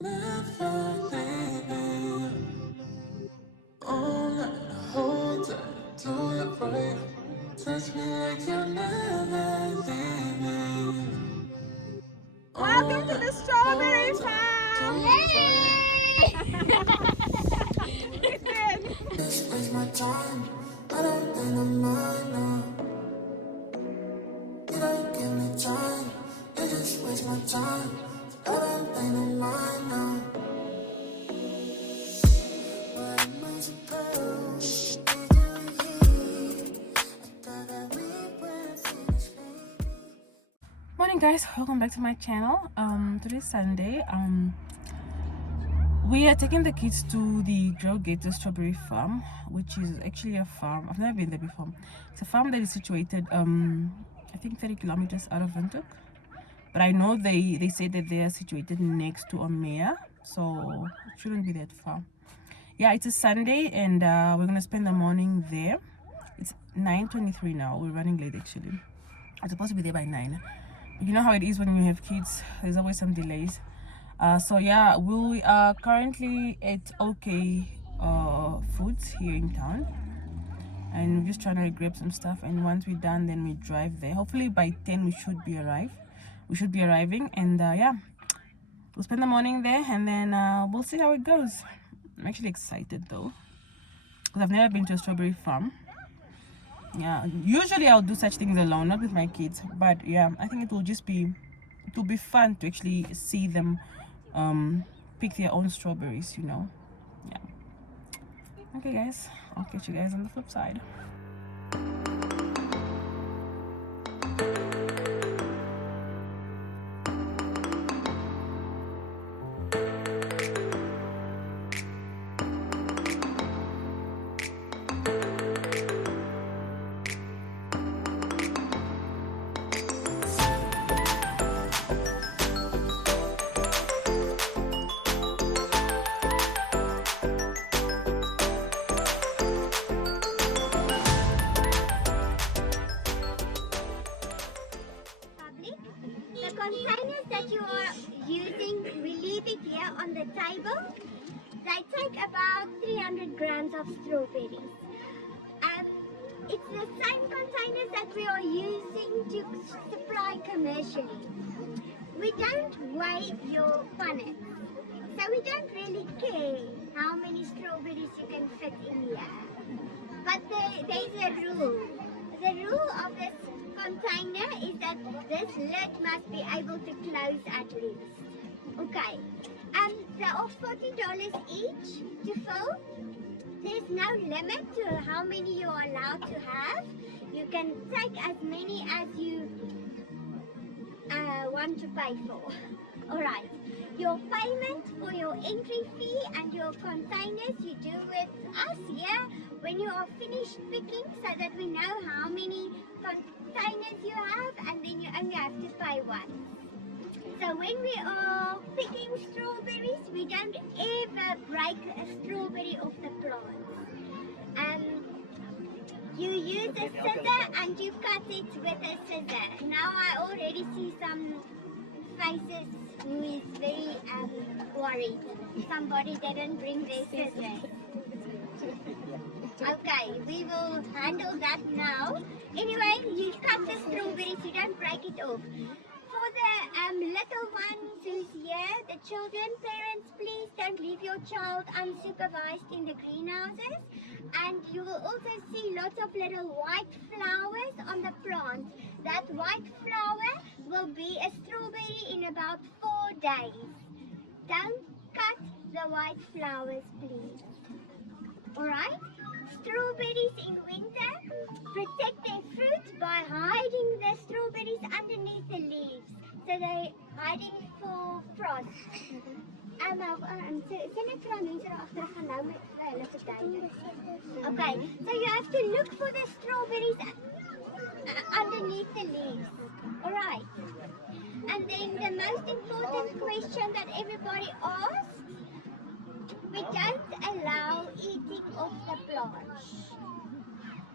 Never leaving. All night, the whole day, do it right. Touch me like you're never leaving. Welcome to the Strawberry Hold Farm! Listen. Just waste my time. I don't think I'm mine now. You don't give me time. You just waste my time. I don't think I'm mine now. What am I supposed to be doing here? I thought that we were finished, baby. Morning guys, welcome back to my channel. Today's Sunday. We are taking the kids to the Gator Strawberry Farm, which is actually a farm. I've never been there before. It's a farm that is situated I think 30 kilometers out of Windhoek. But I know they say that they are situated next to a mayor, so it shouldn't be that far. Yeah, it's a Sunday and we're gonna spend the morning there. It's 9:23 now. We're running late actually. I'm supposed to be there by 9. You know how it is when you have kids, there's always some delays. So yeah, we are currently at OK Foods here in town, and we're just trying to grab some stuff, and once we're done then we drive there. Hopefully by 10 we should be arriving, and yeah, we'll spend the morning there, and then we'll see how it goes. I'm actually excited though, because I've never been to a strawberry farm. Yeah, usually I'll do such things alone, not with my kids, but yeah, I think it will be fun to actually see them pick their own strawberries, you know. Yeah, okay guys, I'll catch you guys on the flip side. Public. The containers that you are using, we leave it here on the table. They take about 300 grams of strawberries. It's the same containers that we are using to supply commercially. We don't weigh your punnets, so we don't really care how many strawberries you can fit in here. But there's a rule. The rule of this container is that this lid must be able to close at least. Okay. They are $40 each to fill. There's no limit to how many you're allowed to have. You can take as many as you want to pay for. Alright. Your payment for your entry fee and your containers you do with us here when you are finished picking, so that we know how many containers you have, and then you only have to pay once. So when we are picking strawberries, we don't ever break a strawberry off the plant. You use a scissor and you cut it with a scissor. Now I already see some faces who is very worried. Somebody didn't bring their scissors. Okay, we will handle that now. Anyway, you cut the strawberries, you don't break it off. For the little ones who's here, the children, parents, please don't leave your child unsupervised in the greenhouses. And you will also see lots of little white flowers on the plant. That white flower will be a strawberry in about 4 days. Don't cut the white flowers, please. Alright? Strawberries in winter protect their fruit by hiding the strawberries underneath the leaves. So they're hiding for frost. Okay, so you have to look for the strawberries underneath the leaves. Alright. And then the most important question that everybody asks, we don't allow eating off the plant.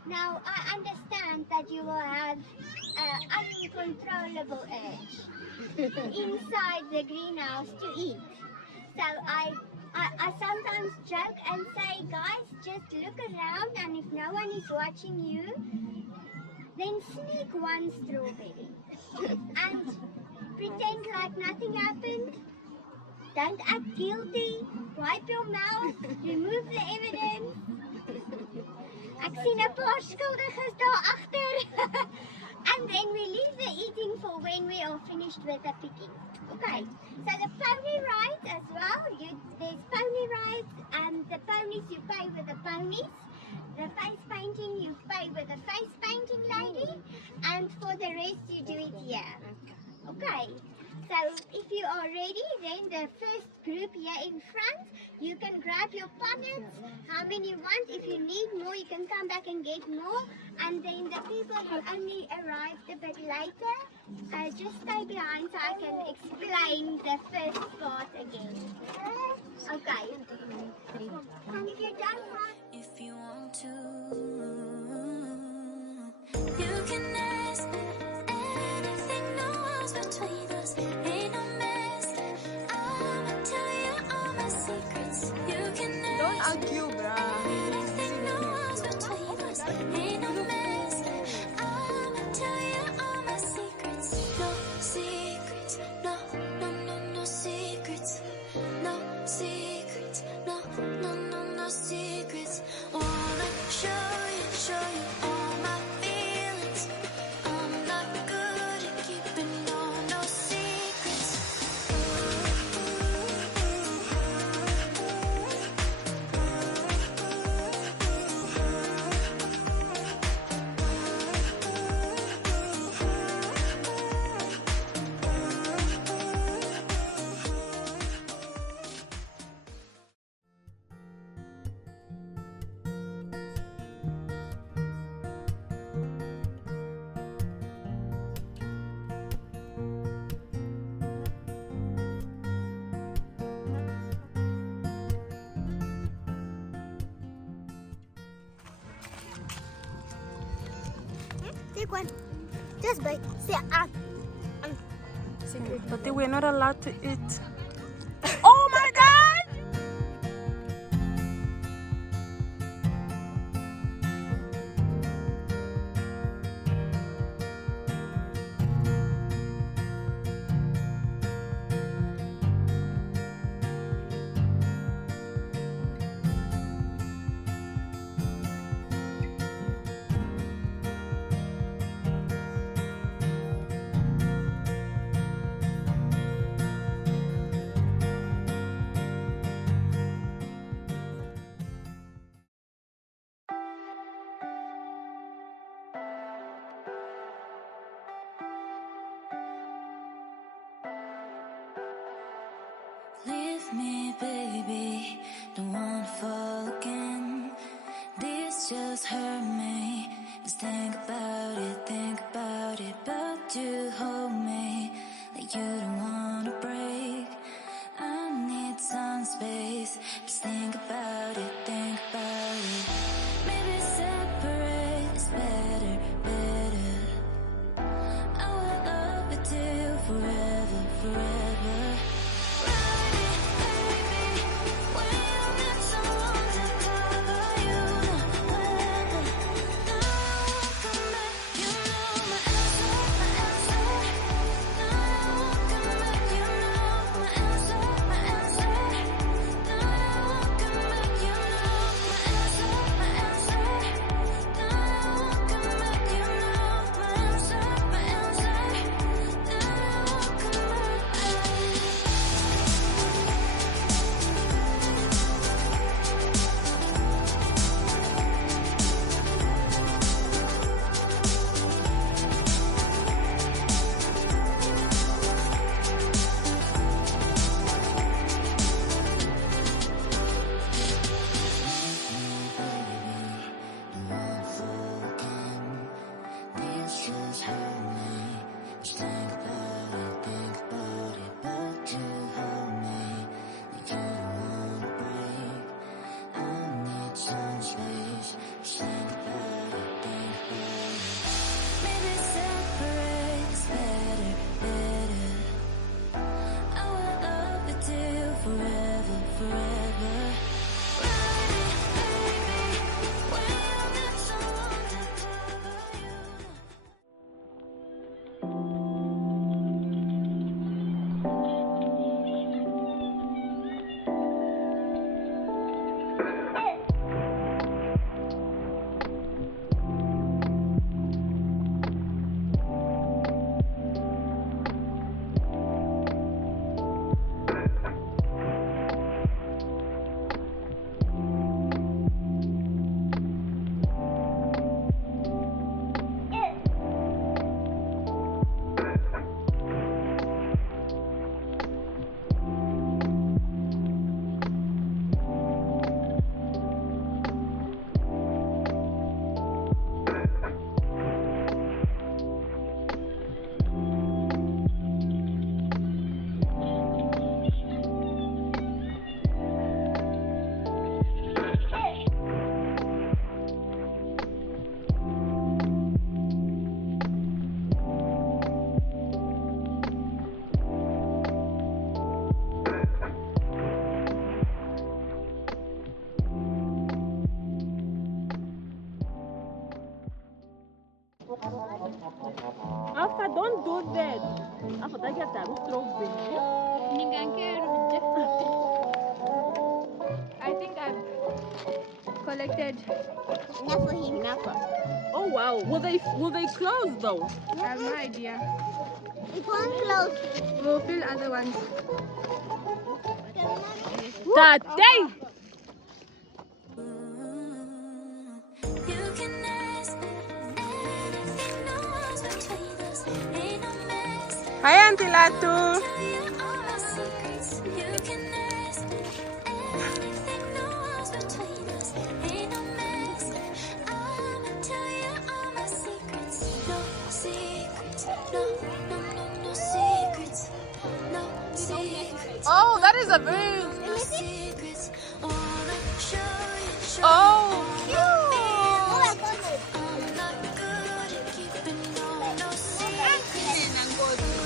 Now, I understand that you will have an uncontrollable urge inside the greenhouse to eat. So I sometimes joke and say, guys, just look around, and if no one is watching you, then sneak one strawberry and pretend like nothing happened. Don't act guilty. Wipe your mouth. Remove the evidence. Ek sien 'n paar skuldiges daar agter. And then we leave the eating for when we are finished with the picking. Okay, so the pony rides as well. There's pony rides, and the ponies you pay with the ponies. The face painting you pay with the face painting lady, and for the rest you do it here. Okay, so if you are ready, then the first group here in front, you can grab your punnets, how many you want. If you need more, you can come back and get more. And then the people who only arrived a bit later, just stay behind so I can explain the first part again. Okay, and if you don't want, If you want to, you can ask anything, no walls between us, ain't no mess. I'ma tell you all my secrets. You can Don't ask argue, bruh. anything, no walls between us, ain't no mess. I'ma tell you all my secrets. No secrets, no, no, no, no secrets. No secrets, no, no, no, no secrets. Wanna show you all my feelings. I'm not good at keeping no secrets. take one. Just bite. Say But they were not allowed to eat. Oh my God! Leave me, baby, don't wanna fall again. This just hurt me. Just think about it, but you hold me like you don't wanna break. I need some space. Just think about it, Maybe separate is better. I will love you till forever. I think I've collected Enough for him. enough. Oh wow, will they close though? I have no idea. It won't close. We'll fill other ones. That day. You can ask anything, no one's between us. Ain't no mess. Hi, Auntie Latu. Tell you all my secrets. You can ask anything, no one's between us. Ain't no mess. I'ma tell you all my secrets. No secrets. No, no, no, no secrets. No secrets. Oh, that is a bird. No secrets. Wanna show you. Oh, Oh, I got it. I'm not good at keeping no secrets.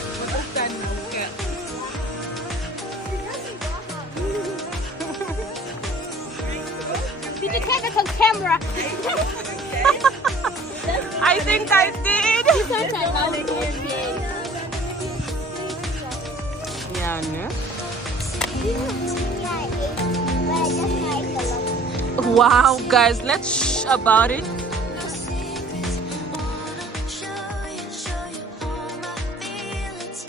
Did you take it on camera? I think I did. Yeah, no? Wow, guys, let's shh about it. No secrets. Wanna show you all my feelings.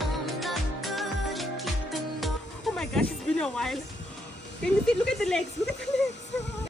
I'm not good at keeping no. Oh my gosh, it's been a while. Can you see? Look at the legs. Look at the legs.